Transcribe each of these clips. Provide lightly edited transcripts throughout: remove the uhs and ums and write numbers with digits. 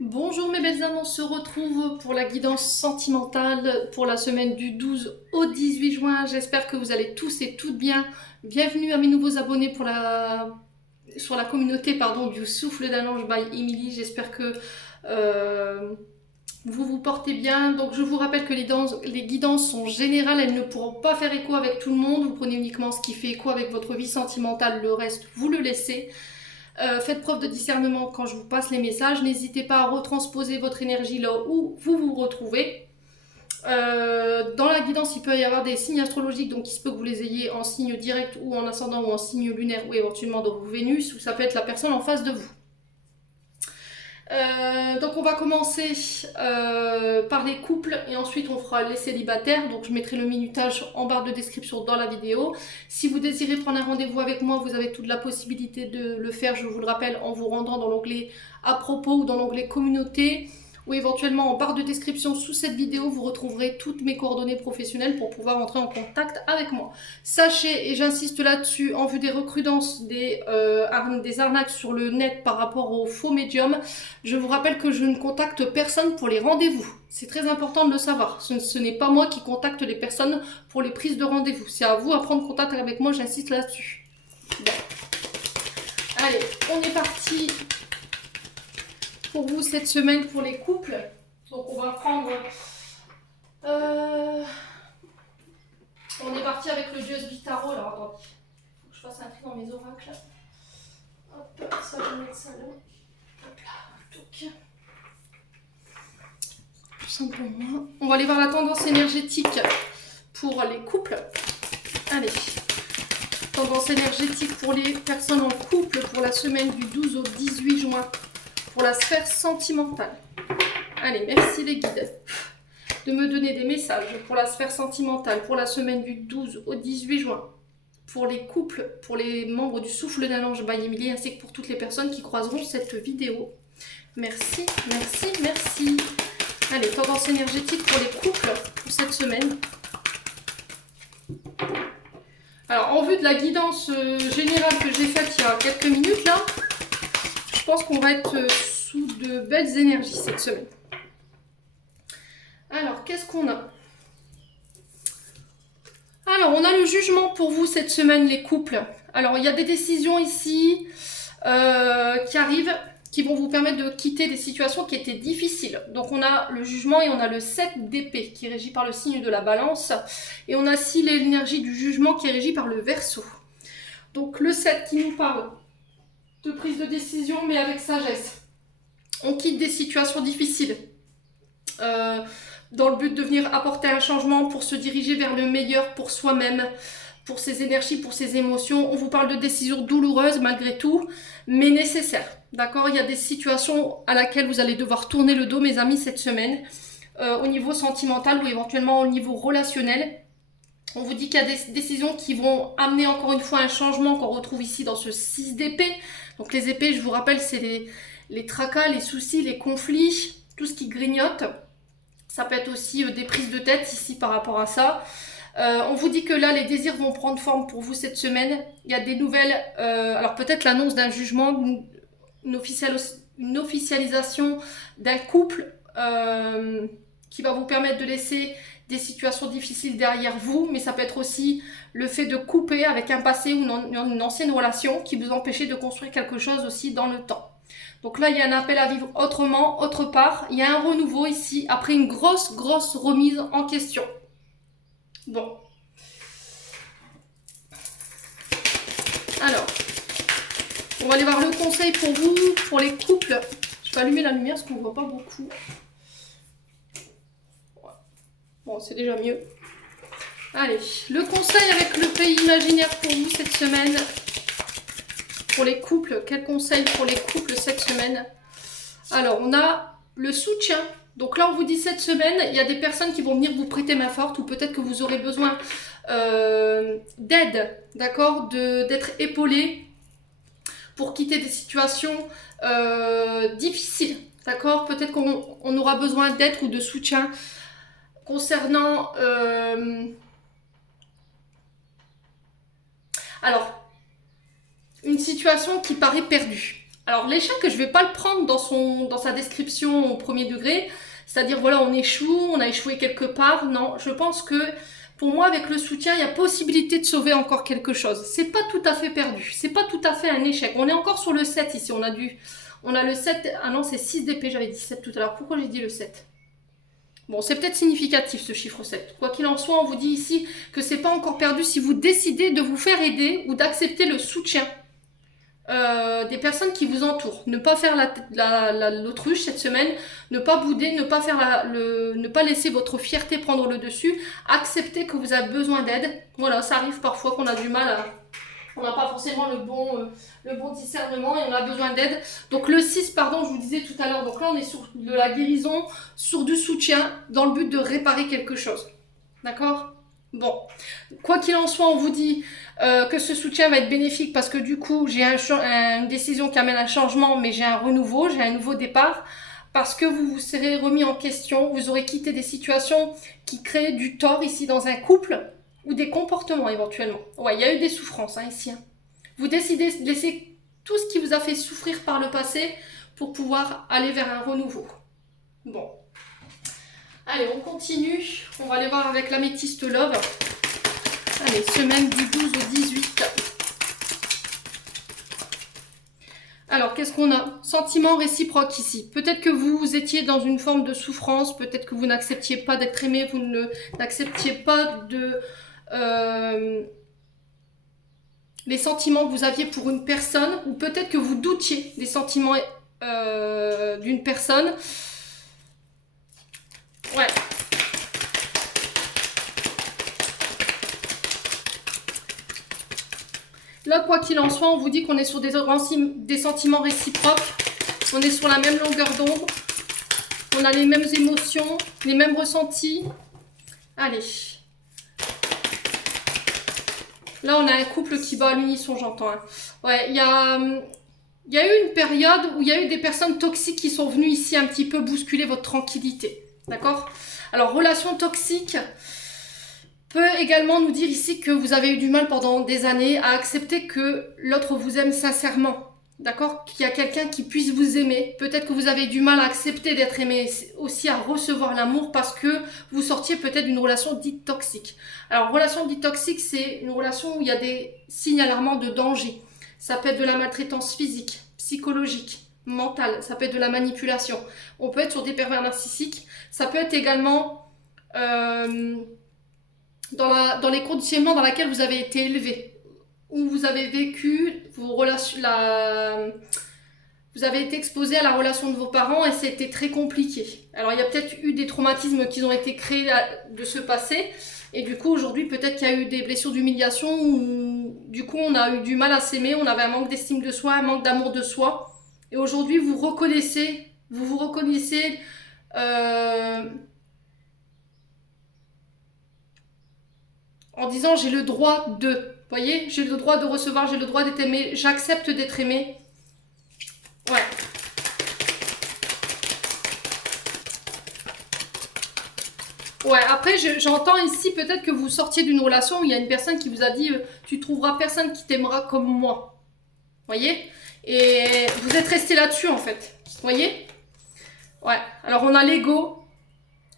Bonjour mes belles âmes, on se retrouve pour la guidance sentimentale pour la semaine du 12 au 18 juin. J'espère que vous allez tous et toutes bien. Bienvenue à mes nouveaux abonnés sur la communauté du Souffle d'un ange by Emily. J'espère que euh, vous vous portez bien. Donc je vous rappelle que les guidances sont générales, elles ne pourront pas faire écho avec tout le monde. Vous prenez uniquement ce qui fait écho avec votre vie sentimentale, le reste vous le laissez. Faites preuve de discernement quand je vous passe les messages. N'hésitez pas à retransposer votre énergie là où vous vous retrouvez. Dans la guidance, il peut y avoir des signes astrologiques, donc il se peut que vous les ayez en signe direct ou en ascendant ou en signe lunaire ou éventuellement dans vos Vénus, ou ça peut être la personne en face de vous. Donc on va commencer par les couples et ensuite on fera les célibataires. Donc je mettrai le minutage en barre de description dans la vidéo. Si vous désirez prendre un rendez-vous avec moi, vous avez toute la possibilité de le faire, je vous le rappelle, en vous rendant dans l'onglet à propos ou dans l'onglet communauté, ou éventuellement en barre de description sous cette vidéo, vous retrouverez toutes mes coordonnées professionnelles pour pouvoir entrer en contact avec moi. Sachez, et j'insiste là-dessus, en vue des recrudences, des arnaques sur le net par rapport aux faux médiums, je vous rappelle que je ne contacte personne pour les rendez-vous. C'est très important de le savoir. Ce n'est pas moi qui contacte les personnes pour les prises de rendez-vous. C'est à vous à prendre contact avec moi, j'insiste là-dessus. Bon. Allez, on est parti pour vous cette semaine pour les couples. Donc on va prendre... On est parti avec le dieu Tarot. Alors attendez, il faut que je fasse un tri dans mes oracles. Hop, ça je vais mettre ça là. Hop là, toc. Tout simplement. On va aller voir la tendance énergétique pour les couples. Allez. Tendance énergétique pour les personnes en couple pour la semaine du 12 au 18 juin. Pour la sphère sentimentale. Allez, merci les guides de me donner des messages pour la sphère sentimentale, pour la semaine du 12 au 18 juin, pour les couples, pour les membres du Souffle d'un ange by Emily, ainsi que pour toutes les personnes qui croiseront cette vidéo. Merci, merci, merci. Allez, tendance énergétique pour les couples pour cette semaine. Alors, en vue de la guidance générale que j'ai faite il y a quelques minutes, là, je pense qu'on va être sous de belles énergies cette semaine. Alors, qu'est-ce qu'on a? Alors, on a le jugement pour vous cette semaine, les couples. Alors, il y a des décisions ici qui arrivent, qui vont vous permettre de quitter des situations qui étaient difficiles. Donc, on a le jugement et on a le 7 d'épée qui est régi par le signe de la balance. Et on a aussi l'énergie du jugement qui est régie par le verseau. Donc, le 7 qui nous parle de prise de décision, mais avec sagesse. On quitte des situations difficiles. Dans le but de venir apporter un changement pour se diriger vers le meilleur pour soi-même, pour ses énergies, pour ses émotions. On vous parle de décisions douloureuses malgré tout, mais nécessaires. D'accord? Il y a des situations à laquelle vous allez devoir tourner le dos, mes amis, cette semaine, au niveau sentimental ou éventuellement au niveau relationnel. On vous dit qu'il y a des décisions qui vont amener encore une fois un changement qu'on retrouve ici dans ce 6 d'épée. Donc les épées, je vous rappelle, c'est les tracas, les soucis, les conflits, tout ce qui grignote. Ça peut être aussi des prises de tête ici par rapport à ça. On vous dit que là, les désirs vont prendre forme pour vous cette semaine. Il y a des nouvelles, alors peut-être l'annonce d'un jugement, une officialisation d'un couple qui va vous permettre de laisser des situations difficiles derrière vous, mais ça peut être aussi le fait de couper avec un passé ou une ancienne relation qui vous empêchait de construire quelque chose aussi dans le temps. Donc là, il y a un appel à vivre autrement, autre part. Il y a un renouveau ici, après une grosse remise en question. Bon. Alors, on va aller voir le conseil pour vous, pour les couples. Je vais allumer la lumière parce qu'on ne voit pas beaucoup. Bon, c'est déjà mieux. Allez, le conseil avec le pays imaginaire pour vous cette semaine. Pour les couples, quel conseil pour les couples cette semaine? Alors, on a le soutien. Donc là, on vous dit cette semaine, il y a des personnes qui vont venir vous prêter main forte ou peut-être que vous aurez besoin d'aide, d'accord, d'être épaulé pour quitter des situations difficiles, d'accord. Peut-être qu'on aura besoin d'aide ou de soutien concernant... Alors, une situation qui paraît perdue. Alors l'échec, je ne vais pas le prendre dans sa description au premier degré, c'est-à-dire voilà, on échoue, on a échoué quelque part. Non, je pense que pour moi, avec le soutien, il y a possibilité de sauver encore quelque chose. C'est pas tout à fait perdu, c'est pas tout à fait un échec. On est encore sur le 7 ici, on a le 7, ah non, c'est 6 d'épée, j'avais dit 7 tout à l'heure. Pourquoi j'ai dit le 7? Bon, c'est peut-être significatif ce chiffre 7. Quoi qu'il en soit, on vous dit ici que c'est pas encore perdu si vous décidez de vous faire aider ou d'accepter le soutien des personnes qui vous entourent. Ne pas faire l'autruche cette semaine, ne pas bouder, ne pas laisser votre fierté prendre le dessus, accepter que vous avez besoin d'aide. Voilà, ça arrive parfois qu'on a du mal à... On n'a pas forcément le bon discernement et on a besoin d'aide. Donc le 6, pardon, je vous disais tout à l'heure, donc là on est sur de la guérison, sur du soutien, dans le but de réparer quelque chose. D'accord ? Bon, quoi qu'il en soit, on vous dit que ce soutien va être bénéfique parce que du coup, j'ai une décision qui amène un changement, mais j'ai un renouveau, j'ai un nouveau départ. Parce que vous vous serez remis en question, vous aurez quitté des situations qui créent du tort ici dans un couple, ou des comportements éventuellement. Ouais, il y a eu des souffrances ici. Vous décidez de laisser tout ce qui vous a fait souffrir par le passé pour pouvoir aller vers un renouveau. Bon. Allez, on continue. On va aller voir avec l'améthyste Love. Allez, semaine du 12 au 18. Alors, qu'est-ce qu'on a? Sentiment réciproque ici. Peut-être que vous étiez dans une forme de souffrance, peut-être que vous n'acceptiez pas d'être aimé, vous n'acceptiez pas les sentiments que vous aviez pour une personne, ou peut-être que vous doutiez des sentiments d'une personne. Ouais. Là, quoi qu'il en soit, on vous dit qu'on est sur des sentiments réciproques. On est sur la même longueur d'onde. On a les mêmes émotions, les mêmes ressentis. Allez. Là, on a un couple qui bat à l'unisson, j'entends. Hein. Ouais, il y a eu une période où il y a eu des personnes toxiques qui sont venues ici un petit peu bousculer votre tranquillité. D'accord? Alors, relation toxique peut également nous dire ici que vous avez eu du mal pendant des années à accepter que l'autre vous aime sincèrement. D'accord? Qu'il y a quelqu'un qui puisse vous aimer. Peut-être que vous avez du mal à accepter d'être aimé, aussi à recevoir l'amour parce que vous sortiez peut-être d'une relation dite toxique. Alors, relation dite toxique, c'est une relation où il y a des signes alarmants de danger. Ça peut être de la maltraitance physique, psychologique, mentale. Ça peut être de la manipulation. On peut être sur des pervers narcissiques. Ça peut être également dans les conditionnements dans lesquels vous avez été élevé. Où vous avez vécu vos relations, vous avez été exposé à la relation de vos parents et c'était très compliqué. Alors il y a peut-être eu des traumatismes qui ont été créés de ce passé et du coup aujourd'hui peut-être qu'il y a eu des blessures d'humiliation où du coup on a eu du mal à s'aimer, on avait un manque d'estime de soi, un manque d'amour de soi et aujourd'hui vous vous reconnaissez en disant j'ai le droit de... Vous voyez, j'ai le droit de recevoir, j'ai le droit d'être aimé, j'accepte d'être aimé. Ouais. Ouais, après, j'entends ici peut-être que vous sortiez d'une relation où il y a une personne qui vous a dit tu trouveras personne qui t'aimera comme moi. Vous voyez? Et vous êtes resté là-dessus en fait. Vous voyez? Ouais. Alors, on a l'ego.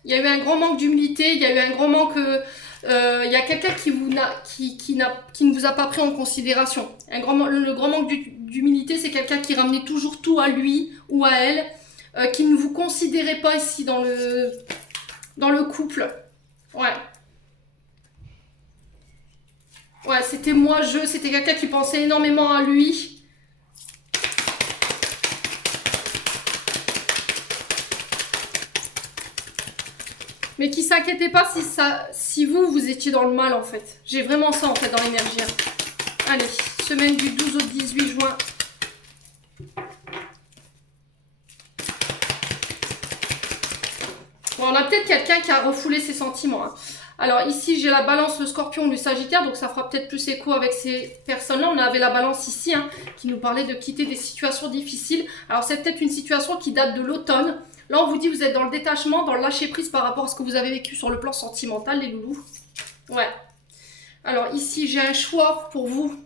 Il y a eu un grand manque d'humilité, il y a eu un grand manque... il y a quelqu'un qui ne vous a pas pris en considération. Le grand manque d'humilité, c'est quelqu'un qui ramenait toujours tout à lui ou à elle, qui ne vous considérait pas ici dans le couple. Ouais. Ouais, c'était c'était quelqu'un qui pensait énormément à lui. Mais qui s'inquiétait pas si vous étiez dans le mal en fait. J'ai vraiment ça en fait dans l'énergie. Allez, semaine du 12 au 18 juin. Bon, on a peut-être quelqu'un qui a refoulé ses sentiments. Hein. Alors ici, j'ai la balance, le scorpion, le sagittaire, donc ça fera peut-être plus écho avec ces personnes-là. On avait la balance ici, hein, qui nous parlait de quitter des situations difficiles. Alors c'est peut-être une situation qui date de l'automne. Là, on vous dit vous êtes dans le détachement, dans le lâcher-prise par rapport à ce que vous avez vécu sur le plan sentimental, les loulous. Ouais. Alors ici, j'ai un choix pour vous.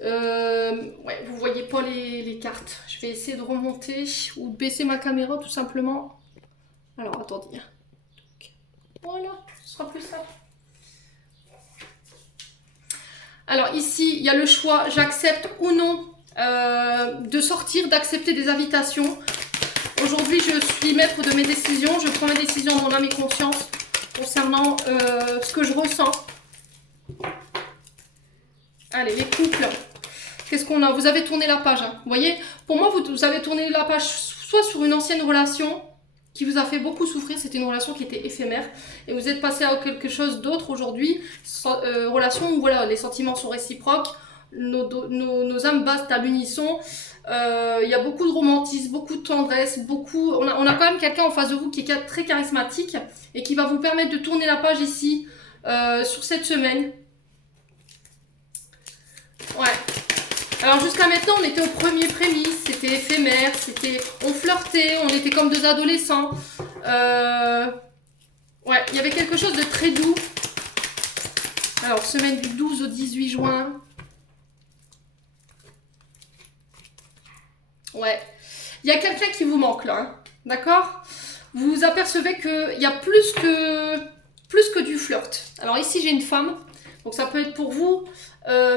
Ouais, vous voyez pas les cartes. Je vais essayer de remonter ou de baisser ma caméra tout simplement. Alors, attendez. Voilà, ce sera plus simple. Alors ici, il y a le choix, j'accepte ou non de sortir, d'accepter des invitations. Aujourd'hui, je suis maître de mes décisions. Je prends mes décisions en mon âme et conscience concernant ce que je ressens. Allez, les couples. Qu'est-ce qu'on a? Vous avez tourné la page. Hein. Vous voyez, pour moi, vous avez tourné la page soit sur une ancienne relation qui vous a fait beaucoup souffrir. C'était une relation qui était éphémère. Et vous êtes passé à quelque chose d'autre aujourd'hui. Relation où voilà, les sentiments sont réciproques. Nos âmes battent à l'unisson. Il y a beaucoup de romantisme, beaucoup de tendresse, on a quand même quelqu'un en face de vous qui est très charismatique et qui va vous permettre de tourner la page ici sur cette semaine. Ouais. Alors jusqu'à maintenant, on était au premier prémisse, c'était éphémère, on flirtait, on était comme deux adolescents. Ouais, il y avait quelque chose de très doux. Alors, semaine du 12 au 18 juin. Ouais, il y a quelqu'un qui vous manque là, hein. D'accord? Vous vous apercevez qu'il y a plus que du flirt. Alors ici, j'ai une femme, donc ça peut être pour vous,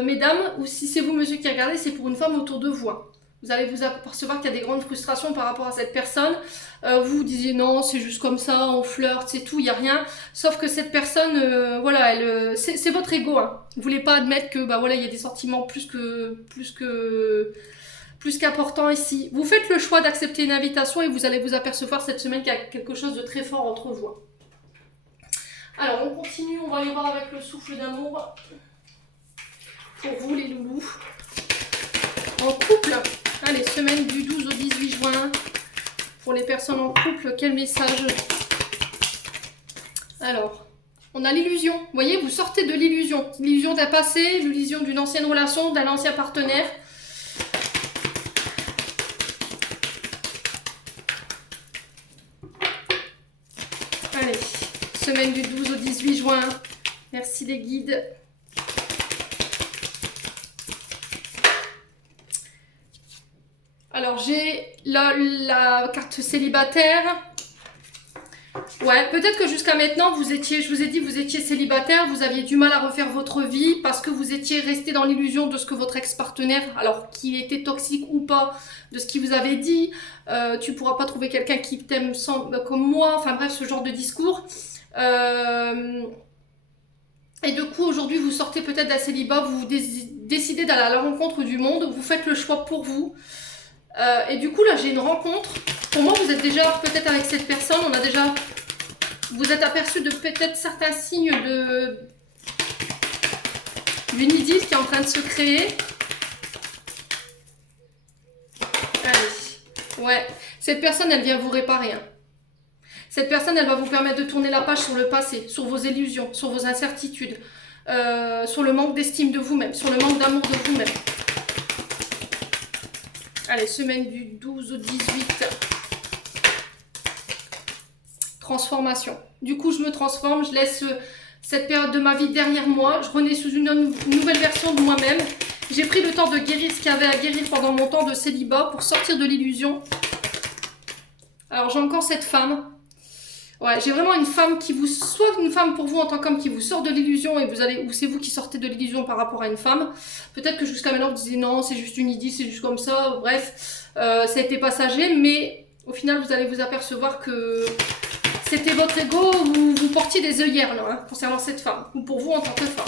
mesdames, ou si c'est vous, monsieur, qui regardez, c'est pour une femme autour de vous. Hein. Vous allez vous apercevoir qu'il y a des grandes frustrations par rapport à cette personne. Vous vous disiez non, c'est juste comme ça, on flirte, c'est tout, il n'y a rien. Sauf que cette personne, voilà, c'est votre ego. Hein. Vous ne voulez pas admettre que, bah voilà, il y a des sentiments plus qu'important ici. Vous faites le choix d'accepter une invitation et vous allez vous apercevoir cette semaine qu'il y a quelque chose de très fort entre vous. Alors, on continue, on va aller voir avec le souffle d'amour. Pour vous, les loulous. En couple, allez, semaine du 12 au 18 juin. Pour les personnes en couple, quel message? Alors, on a l'illusion. Vous voyez, vous sortez de l'illusion. L'illusion d'un passé, l'illusion d'une ancienne relation, d'un ancien partenaire. Allez, semaine du 12 au 18 juin. Merci les guides. Alors, j'ai la carte célibataire. Ouais, peut-être que jusqu'à maintenant, je vous ai dit, vous étiez célibataire, vous aviez du mal à refaire votre vie parce que vous étiez resté dans l'illusion de ce que votre ex-partenaire, alors qu'il était toxique ou pas, de ce qu'il vous avait dit. Tu pourras pas trouver quelqu'un qui t'aime comme moi, enfin bref, ce genre de discours. Et du coup, aujourd'hui, vous sortez peut-être d'un célibat, vous décidez d'aller à la rencontre du monde, vous faites le choix pour vous. Et du coup, là, j'ai une rencontre. Pour moi, vous êtes déjà peut-être avec cette personne, vous êtes aperçu de peut-être certains signes d'une idylle qui est en train de se créer. Allez. Ouais. Cette personne, elle vient vous réparer. Hein. Cette personne, elle va vous permettre de tourner la page sur le passé, sur vos illusions, sur vos incertitudes, sur le manque d'estime de vous-même, sur le manque d'amour de vous-même. Allez, semaine du 12 au 18. Transformation. Du coup, je me transforme, je laisse cette période de ma vie derrière moi. Je renais sous une nouvelle version de moi-même. J'ai pris le temps de guérir ce qu'il y avait à guérir pendant mon temps de célibat pour sortir de l'illusion. Alors, j'ai encore cette femme. Ouais, j'ai vraiment une femme qui vous... Soit une femme pour vous en tant qu'homme qui vous sort de l'illusion et ou c'est vous qui sortez de l'illusion par rapport à une femme. Peut-être que jusqu'à maintenant, vous disiez non, c'est juste une idylle, c'est juste comme ça. Bref, ça a été passager. Mais au final, vous allez vous apercevoir que c'était votre ego ou vous portiez des œillères là, hein, concernant cette femme. Ou pour vous en tant que femme.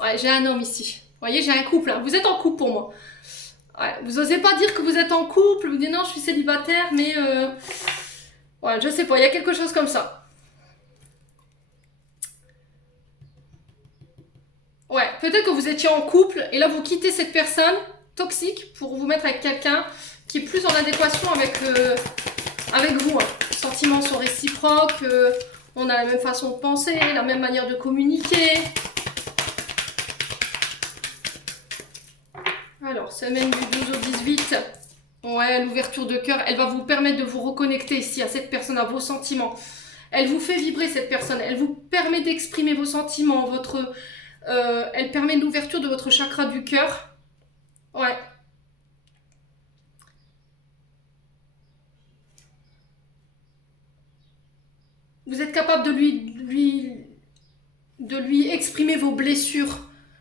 Ouais, j'ai un homme ici. Vous voyez, j'ai un couple. Hein. Vous êtes en couple pour moi. Ouais, vous n'osez pas dire que vous êtes en couple. Vous dites non, je suis célibataire, mais... Ouais, je sais pas, il y a quelque chose comme ça. Ouais, peut-être que vous étiez en couple et là vous quittez cette personne toxique pour vous mettre avec quelqu'un qui est plus en adéquation avec vous. Hein. Les sentiments sont réciproques, on a la même façon de penser, la même manière de communiquer. Alors, semaine du 12 au 18. Ouais, l'ouverture de cœur, elle va vous permettre de vous reconnecter ici à cette personne, à vos sentiments. Elle vous fait vibrer cette personne, elle vous permet d'exprimer vos sentiments, Elle permet l'ouverture de votre chakra du cœur. Ouais. Vous êtes capable de lui exprimer vos blessures.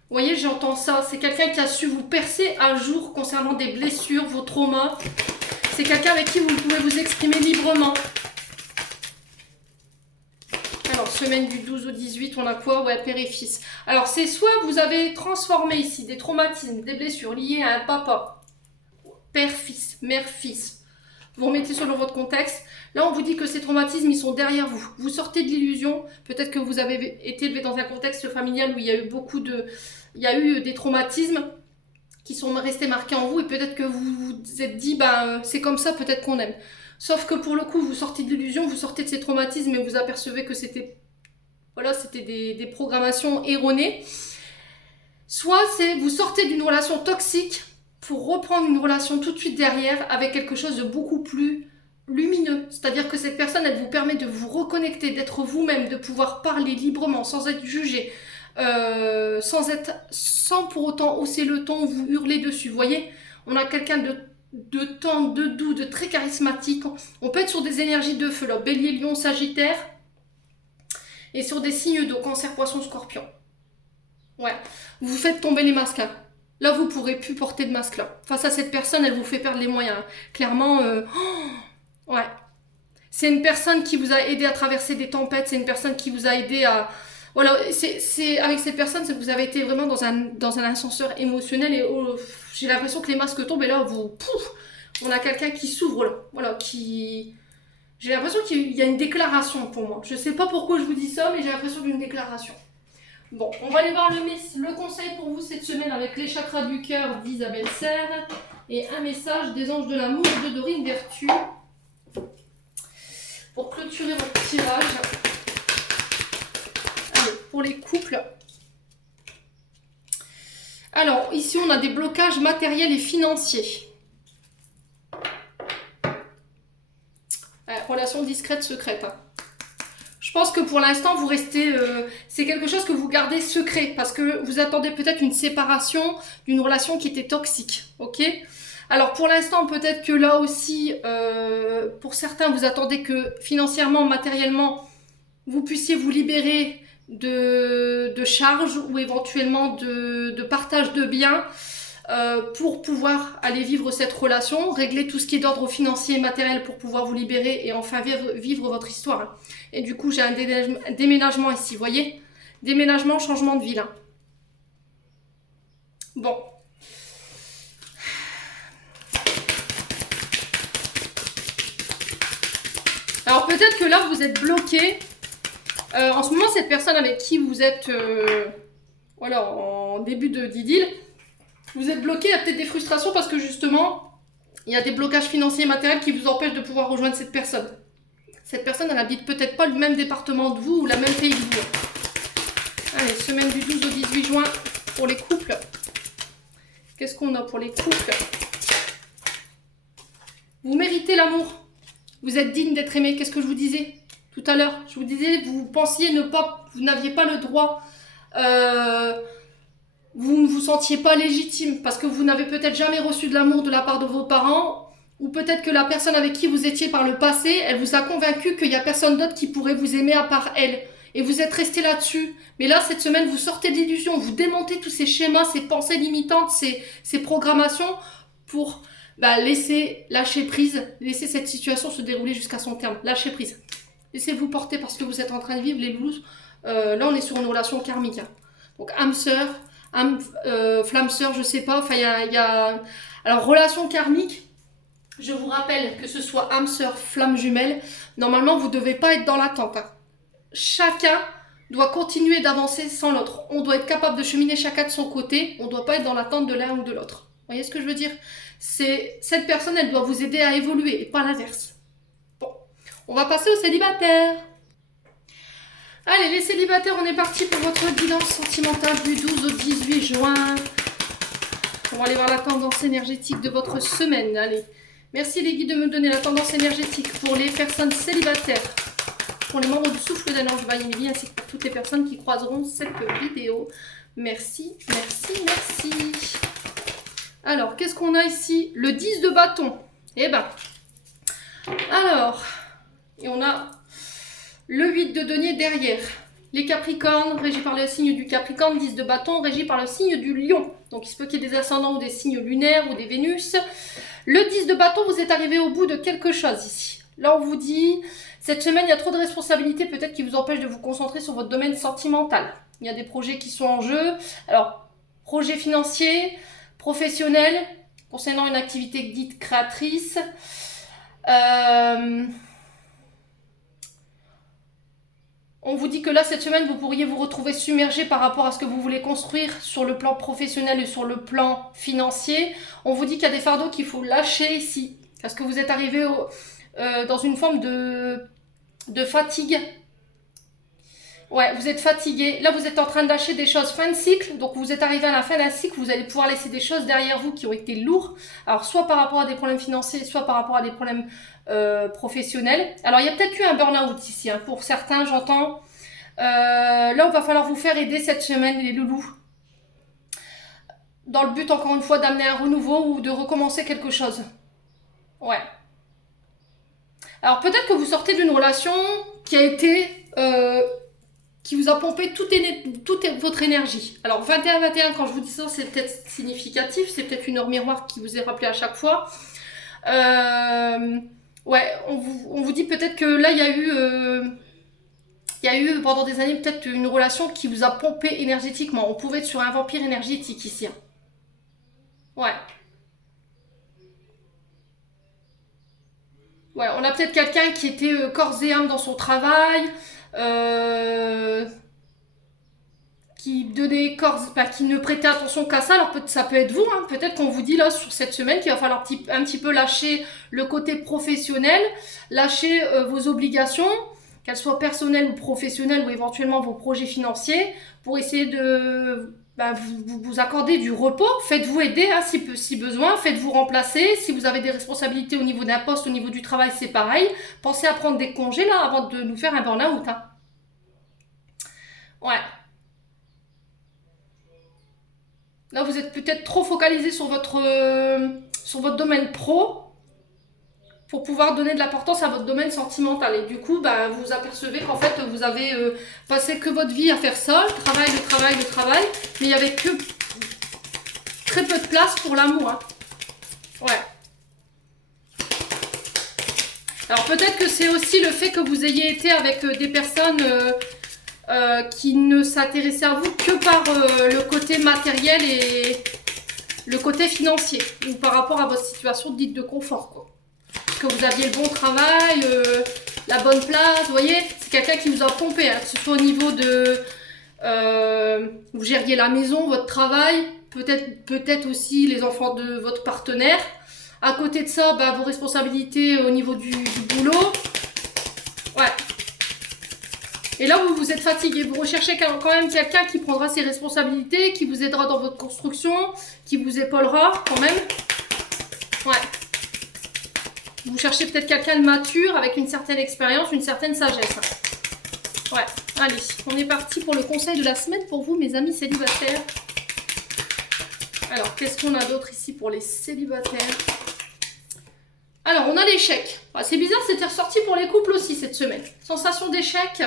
Vous voyez, j'entends ça. C'est quelqu'un qui a su vous percer à jour concernant des blessures, vos traumas. C'est quelqu'un avec qui vous pouvez vous exprimer librement. Alors, semaine du 12 au 18, on a quoi? Ouais, père et fils. Alors, c'est soit vous avez transformé ici des traumatismes, des blessures liées à un papa, père-fils, mère-fils. Vous remettez selon votre contexte. Là, on vous dit que ces traumatismes, ils sont derrière vous. Vous sortez de l'illusion. Peut-être que vous avez été élevé dans un contexte familial où il y a eu il y a eu des traumatismes qui sont restés marqués en vous. Et peut-être que vous vous êtes dit, c'est comme ça, peut-être qu'on aime. Sauf que pour le coup, vous sortez de l'illusion, vous sortez de ces traumatismes et vous apercevez que c'était des programmations erronées. Soit c'est vous sortez d'une relation toxique pour reprendre une relation tout de suite derrière avec quelque chose de beaucoup plus lumineux. C'est-à-dire que cette personne, elle vous permet de vous reconnecter, d'être vous-même, de pouvoir parler librement, sans être jugé, sans pour autant hausser le ton, vous hurler dessus. Vous voyez, on a quelqu'un de tendre, de doux, de très charismatique. On peut être sur des énergies de feu, là, Bélier, Lion, Sagittaire, et sur des signes d'eau, Cancer, Poisson, Scorpion. Ouais, vous faites tomber les masques. Hein. Là, vous ne pourrez plus porter de masque là. Face à cette personne, elle vous fait perdre les moyens. Hein. Clairement, ouais. C'est une personne qui vous a aidé à traverser des tempêtes. C'est une personne qui vous a aidé à... Voilà, c'est avec cette personne, c'est que vous avez été vraiment dans un ascenseur émotionnel et j'ai l'impression que les masques tombent et là, on a quelqu'un qui s'ouvre là. Voilà, qui... J'ai l'impression qu'il y a une déclaration pour moi. Je ne sais pas pourquoi je vous dis ça, mais j'ai l'impression d'une déclaration. Bon, on va aller voir le conseil pour vous cette semaine avec les chakras du cœur d'Isabelle Serre et un message des anges de l'amour de Dorine Vertu pour clôturer votre tirage. Allez, pour les couples. Alors, ici, on a des blocages matériels et financiers. Relation discrète, secrète. Hein. Je pense que pour l'instant, vous restez... c'est quelque chose que vous gardez secret parce que vous attendez peut-être une séparation d'une relation qui était toxique. Ok ? Alors, pour l'instant, peut-être que là aussi, pour certains, vous attendez que financièrement, matériellement, vous puissiez vous libérer de charges ou éventuellement de partage de biens pour pouvoir aller vivre cette relation, régler tout ce qui est d'ordre financier et matériel pour pouvoir vous libérer et enfin vivre votre histoire. Et du coup, j'ai un déménagement ici, vous voyez ? Déménagement, changement de ville. Hein. Bon. Alors peut-être que là, vous êtes bloqué. En ce moment, cette personne avec qui vous êtes voilà, en début d'idylle, vous êtes bloqué, il y a peut-être des frustrations parce que justement, il y a des blocages financiers et matériels qui vous empêchent de pouvoir rejoindre cette personne. Cette personne, elle habite peut-être pas le même département de vous ou le même pays que vous. Allez, semaine du 12 au 18 juin pour les couples. Qu'est-ce qu'on a pour les couples? Vous méritez l'amour. Vous êtes digne d'être aimé. Qu'est-ce que je vous disais tout à l'heure? Je vous disais, vous pensiez vous n'aviez pas le droit... vous ne vous sentiez pas légitime parce que vous n'avez peut-être jamais reçu de l'amour de la part de vos parents ou peut-être que la personne avec qui vous étiez par le passé, elle vous a convaincu qu'il n'y a personne d'autre qui pourrait vous aimer à part elle. Et vous êtes resté là-dessus. Mais là, cette semaine, vous sortez de l'illusion, vous démontez tous ces schémas, ces pensées limitantes, ces programmations pour lâcher prise, laisser cette situation se dérouler jusqu'à son terme. Lâchez prise. Laissez-vous porter parce que vous êtes en train de vivre les loulous. Là, on est sur une relation karmique. Hein. Donc, âme sœur, flamme sœur, je sais pas. Enfin, il y a... Alors, relation karmique, je vous rappelle que ce soit âme sœur, flamme jumelle, normalement, vous ne devez pas être dans l'attente. Hein. Chacun doit continuer d'avancer sans l'autre. On doit être capable de cheminer chacun de son côté. On ne doit pas être dans l'attente de l'un ou de l'autre. Vous voyez ce que je veux dire? Cette personne, elle doit vous aider à évoluer et pas l'inverse. Bon, on va passer aux célibataires. Allez, les célibataires, on est parti pour votre bilan sentimental du 12 au 18 juin. On va aller voir la tendance énergétique de votre semaine. Allez, merci les guides de me donner la tendance énergétique pour les personnes célibataires, pour les membres du souffle d'un ange vaillant ainsi que pour toutes les personnes qui croiseront cette vidéo. Merci, merci, merci. Alors, qu'est-ce qu'on a ici? Le 10 de bâton. Eh ben, alors, et on a le 8 de denier derrière. Les Capricornes, régis par le signe du Capricorne, 10 de bâton, régis par le signe du Lion. Donc, il se peut qu'il y ait des ascendants ou des signes lunaires ou des Vénus. Le 10 de bâton, vous êtes arrivé au bout de quelque chose ici. Là, on vous dit, cette semaine, il y a trop de responsabilités peut-être qui vous empêchent de vous concentrer sur votre domaine sentimental. Il y a des projets qui sont en jeu. Alors, projet financier, professionnel, concernant une activité dite créatrice. On vous dit que là, cette semaine, vous pourriez vous retrouver submergé par rapport à ce que vous voulez construire sur le plan professionnel et sur le plan financier. On vous dit qu'il y a des fardeaux qu'il faut lâcher ici. Parce que vous êtes arrivé dans une forme de fatigue. Ouais, vous êtes fatigué. Là, vous êtes en train de lâcher des choses fin de cycle. Donc, vous êtes arrivé à la fin d'un cycle. Vous allez pouvoir laisser des choses derrière vous qui ont été lourdes. Alors, soit par rapport à des problèmes financiers, soit par rapport à des problèmes professionnels. Alors, il y a peut-être eu un burn-out ici. Hein. Pour certains, j'entends. Là, il va falloir vous faire aider cette semaine, les loulous. Dans le but, encore une fois, d'amener un renouveau ou de recommencer quelque chose. Ouais. Alors, peut-être que vous sortez d'une relation qui a été... qui vous a pompé toute votre énergie. Alors 21-21, quand je vous dis ça, c'est peut-être significatif, c'est peut-être une heure miroir qui vous est rappelée à chaque fois. Ouais, on vous dit peut-être que là, il y a eu pendant des années peut-être une relation qui vous a pompé énergétiquement. On pouvait être sur un vampire énergétique ici. Hein. Ouais. Ouais, on a peut-être quelqu'un qui était corps et âme dans son travail. Qui donnait corps, qui ne prêtait attention qu'à ça. Alors ça peut être vous, hein. Peut-être qu'on vous dit là sur cette semaine qu'il va falloir un petit peu lâcher le côté professionnel, lâcher vos obligations, qu'elles soient personnelles ou professionnelles ou éventuellement vos projets financiers, pour essayer de vous accorder du repos. Faites-vous aider hein, si besoin, faites-vous remplacer. Si vous avez des responsabilités au niveau d'un poste, au niveau du travail, c'est pareil. Pensez à prendre des congés là avant de nous faire un burn-out. Hein. Ouais. Là, vous êtes peut-être trop focalisé sur votre domaine pro pour pouvoir donner de l'importance à votre domaine sentimental. Et du coup, vous vous apercevez qu'en fait, vous avez passé que votre vie à faire ça, le travail, mais il n'y avait que très peu de place pour l'amour. Hein. Ouais. Alors peut-être que c'est aussi le fait que vous ayez été avec des personnes... qui ne s'intéressait à vous que par le côté matériel et le côté financier, ou par rapport à votre situation dite de confort, quoi. Que vous aviez le bon travail, la bonne place, vous voyez, c'est quelqu'un qui vous a pompé, hein, que ce soit au niveau de... vous gériez la maison, votre travail, peut-être aussi les enfants de votre partenaire. À côté de ça, vos responsabilités au niveau du boulot. Ouais. Et là, vous êtes fatigué. Vous recherchez quand même quelqu'un qui prendra ses responsabilités, qui vous aidera dans votre construction, qui vous épaulera quand même. Ouais. Vous cherchez peut-être quelqu'un de mature, avec une certaine expérience, une certaine sagesse. Ouais. Allez, on est parti pour le conseil de la semaine pour vous, mes amis célibataires. Alors, qu'est-ce qu'on a d'autre ici pour les célibataires? Alors, on a l'échec. C'est bizarre, c'était ressorti pour les couples aussi cette semaine. Sensation d'échec.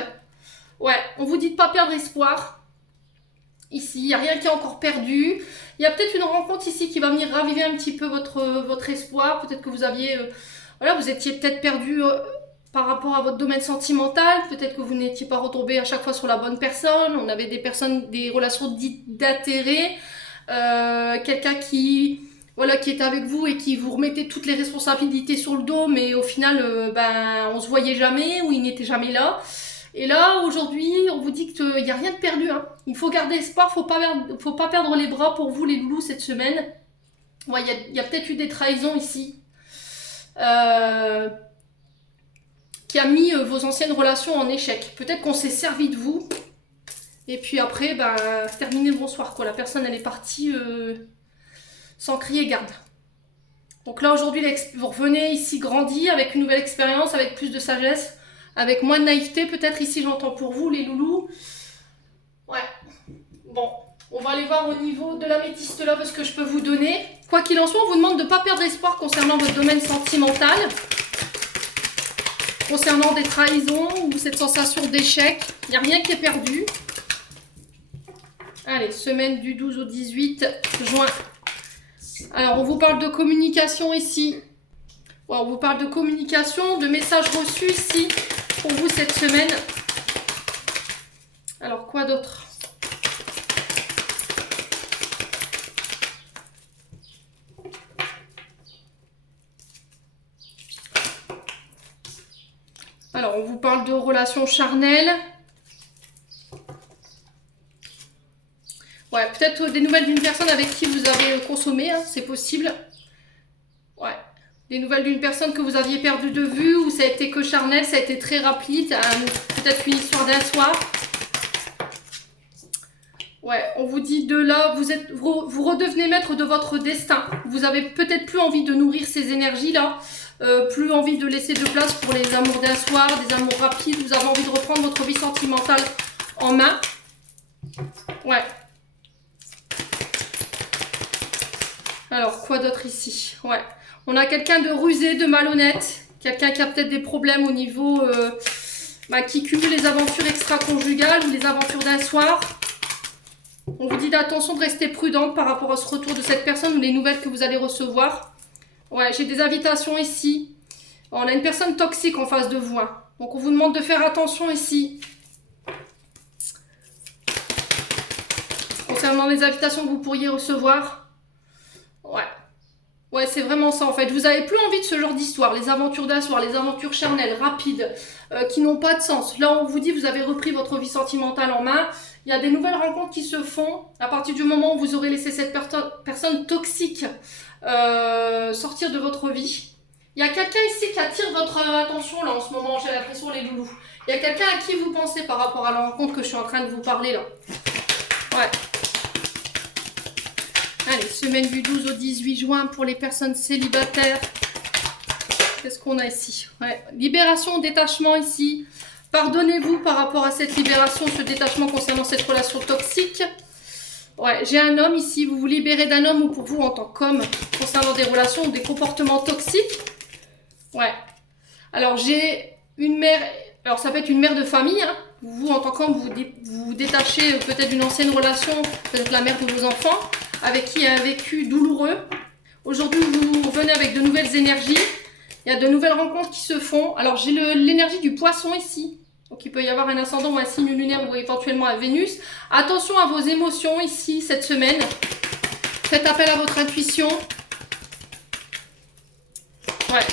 Ouais, on vous dit de ne pas perdre espoir. Ici, il n'y a rien qui est encore perdu. Il y a peut-être une rencontre ici qui va venir raviver un petit peu votre espoir. Peut-être que vous aviez... voilà, vous étiez peut-être perdu par rapport à votre domaine sentimental. Peut-être que vous n'étiez pas retombé à chaque fois sur la bonne personne. On avait des relations dites d'intérêt. Quelqu'un qui est avec vous et qui vous remettait toutes les responsabilités sur le dos. Mais au final, on se voyait jamais ou il n'était jamais là. Et là, aujourd'hui, on vous dit qu'il n'y a rien de perdu. Hein. Il faut garder espoir, faut pas perdre les bras pour vous, les loulous, cette semaine. Ouais, y a peut-être eu des trahisons ici. Qui a mis vos anciennes relations en échec. Peut-être qu'on s'est servi de vous. Et puis après, terminé le bonsoir, quoi. La personne, elle est partie sans crier garde. Donc là, aujourd'hui, vous revenez ici grandi, avec une nouvelle expérience, avec plus de sagesse. Avec moins de naïveté, peut-être ici j'entends pour vous, les loulous. Ouais. Bon. On va aller voir au niveau de l'améthyste là, ce que je peux vous donner. Quoi qu'il en soit, on vous demande de ne pas perdre espoir concernant votre domaine sentimental. Concernant des trahisons ou cette sensation d'échec. Il n'y a rien qui est perdu. Allez, semaine du 12 au 18 juin. Alors, on vous parle de communication ici. Ouais, on vous parle de communication, de messages reçus ici pour vous cette semaine. Alors, quoi d'autre? Alors, on vous parle de relations charnelles. Ouais, peut-être des nouvelles d'une personne avec qui vous avez consommé, hein, c'est possible. Ouais, des nouvelles d'une personne que vous aviez perdu de vue, ou ça a été que charnel, ça a été très rapide, peut-être une histoire d'un soir. Ouais, on vous dit de là, vous redevenez maître de votre destin. Vous avez peut-être plus envie de nourrir ces énergies-là, plus envie de laisser de place pour les amours d'un soir, des amours rapides. Vous avez envie de reprendre votre vie sentimentale en main. Ouais. Alors, quoi d'autre ici? Ouais. On a quelqu'un de rusé, de malhonnête. Quelqu'un qui a peut-être des problèmes au niveau... qui cumule les aventures extra-conjugales ou les aventures d'un soir. On vous dit d'attention, de rester prudente par rapport à ce retour de cette personne ou les nouvelles que vous allez recevoir. Ouais, j'ai des invitations ici. On a une personne toxique en face de vous. Hein. Donc, on vous demande de faire attention ici. Concernant les invitations que vous pourriez recevoir. Ouais. Ouais, c'est vraiment ça en fait. Vous n'avez plus envie de ce genre d'histoire. Les aventures d'un soir, les aventures charnelles, rapides, qui n'ont pas de sens. Là, on vous dit, vous avez repris votre vie sentimentale en main. Il y a des nouvelles rencontres qui se font à partir du moment où vous aurez laissé cette personne toxique sortir de votre vie. Il y a quelqu'un ici qui attire votre attention là en ce moment, j'ai l'impression les loulous. Il y a quelqu'un à qui vous pensez par rapport à la rencontre que je suis en train de vous parler là. Ouais. Allez, semaine du 12 au 18 juin pour les personnes célibataires. Qu'est-ce qu'on a ici? Ouais. Libération, détachement ici. Pardonnez-vous par rapport à cette libération, ce détachement concernant cette relation toxique. Ouais, j'ai un homme ici. Vous vous libérez d'un homme ou pour vous en tant qu'homme concernant des relations ou des comportements toxiques. Ouais. Alors, j'ai une mère... Alors, ça peut être une mère de famille. Hein. Vous, en tant qu'homme, vous détachez peut-être d'une ancienne relation, peut-être la mère de vos enfants, avec qui il y a un vécu douloureux. Aujourd'hui, vous revenez avec de nouvelles énergies. Il y a de nouvelles rencontres qui se font. Alors, j'ai l'énergie du poisson ici. Donc, il peut y avoir un ascendant ou un signe lunaire ou éventuellement un Vénus. Attention à vos émotions ici, cette semaine. Faites appel à votre intuition. Ouais.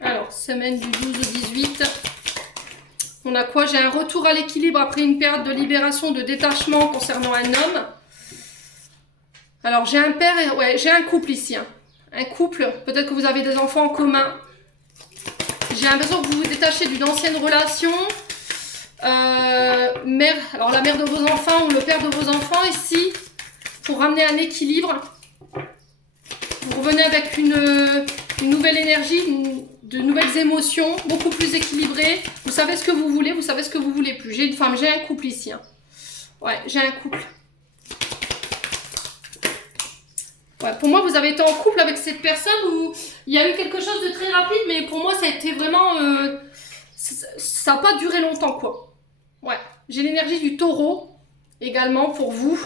Alors, semaine du 12 au 18. On a quoi? J'ai un retour à l'équilibre après une période de libération, de détachement concernant un homme. Alors, j'ai un père et... Ouais, j'ai un couple ici. Hein. Un couple, peut-être que vous avez des enfants en commun. J'ai l'impression que vous vous détachez d'une ancienne relation. Mère, alors la mère de vos enfants ou le père de vos enfants ici, pour ramener un équilibre. Vous revenez avec une nouvelle énergie, de nouvelles émotions, beaucoup plus équilibrées. Vous savez ce que vous voulez, vous savez ce que vous voulez plus. J'ai une femme, j'ai un couple ici. Hein. Ouais, j'ai un couple. Ouais, pour moi, vous avez été en couple avec cette personne où il y a eu quelque chose de très rapide, mais pour moi, ça a été vraiment... ça n'a pas duré longtemps, quoi. Ouais, j'ai l'énergie du taureau, également, pour vous.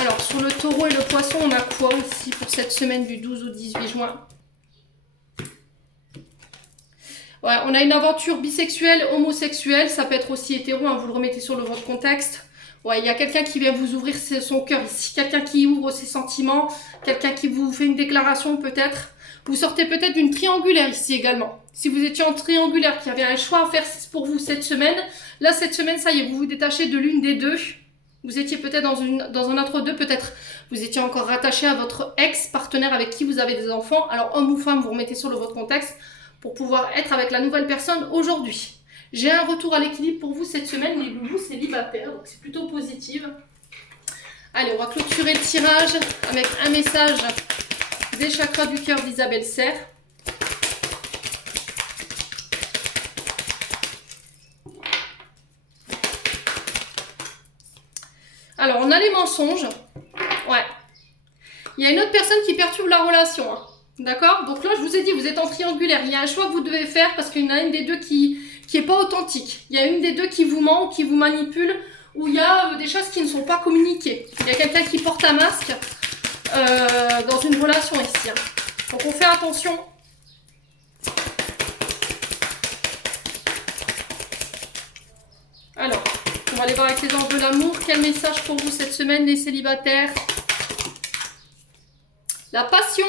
Alors, sur le taureau et le poisson, on a quoi ici pour cette semaine du 12 au 18 juin? Ouais, on a une aventure bisexuelle, homosexuelle, ça peut être aussi hétéro, hein, vous le remettez sur votre contexte. Ouais, il y a quelqu'un qui vient vous ouvrir son cœur ici, quelqu'un qui ouvre ses sentiments, quelqu'un qui vous fait une déclaration peut-être. Vous sortez peut-être d'une triangulaire ici également. Si vous étiez en triangulaire, qu'il y avait un choix à faire pour vous cette semaine, là cette semaine, ça y est, vous vous détachez de l'une des deux. Vous étiez peut-être dans un entre-deux, peut-être vous étiez encore rattaché à votre ex-partenaire avec qui vous avez des enfants. Alors homme ou femme, vous remettez sur votre contexte pour pouvoir être avec la nouvelle personne aujourd'hui. J'ai un retour à l'équilibre pour vous cette semaine, les loulous célibataires, donc c'est plutôt positif. Allez, on va clôturer le tirage avec un message des chakras du cœur d'Isabelle Serre. Alors, on a les mensonges. Ouais. Il y a une autre personne qui perturbe la relation. Hein. D'accord? Donc là, je vous ai dit, vous êtes en triangulaire. Il y a un choix que vous devez faire parce qu'il y en a une des deux qui est pas authentique. Il y a une des deux qui vous ment ou qui vous manipule, ou il y a des choses qui ne sont pas communiquées. Il y a quelqu'un qui porte un masque dans une relation ici. Hein. Donc on fait attention. Alors, on va aller voir avec les anges de l'amour. Quel message pour vous cette semaine, les célibataires? La passion.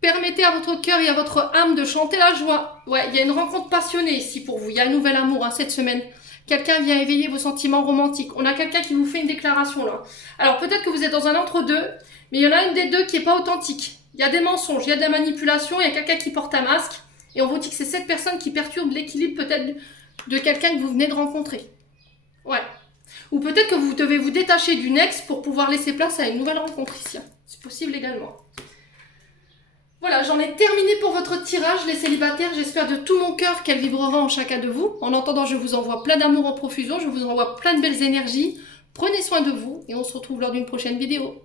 Permettez à votre cœur et à votre âme de chanter la joie. Ouais, il y a une rencontre passionnée ici pour vous. Il y a un nouvel amour hein, cette semaine. Quelqu'un vient éveiller vos sentiments romantiques. On a quelqu'un qui vous fait une déclaration là. Alors peut-être que vous êtes dans un entre-deux, mais il y en a une des deux qui n'est pas authentique. Il y a des mensonges, il y a de la manipulation, il y a quelqu'un qui porte un masque. Et on vous dit que c'est cette personne qui perturbe l'équilibre peut-être de quelqu'un que vous venez de rencontrer. Ouais. Ou peut-être que vous devez vous détacher d'une ex pour pouvoir laisser place à une nouvelle rencontre ici. C'est possible également. Voilà, j'en ai terminé pour votre tirage, les célibataires. J'espère de tout mon cœur qu'elle vibrera en chacun de vous. En attendant, je vous envoie plein d'amour en profusion. Je vous envoie plein de belles énergies. Prenez soin de vous et on se retrouve lors d'une prochaine vidéo.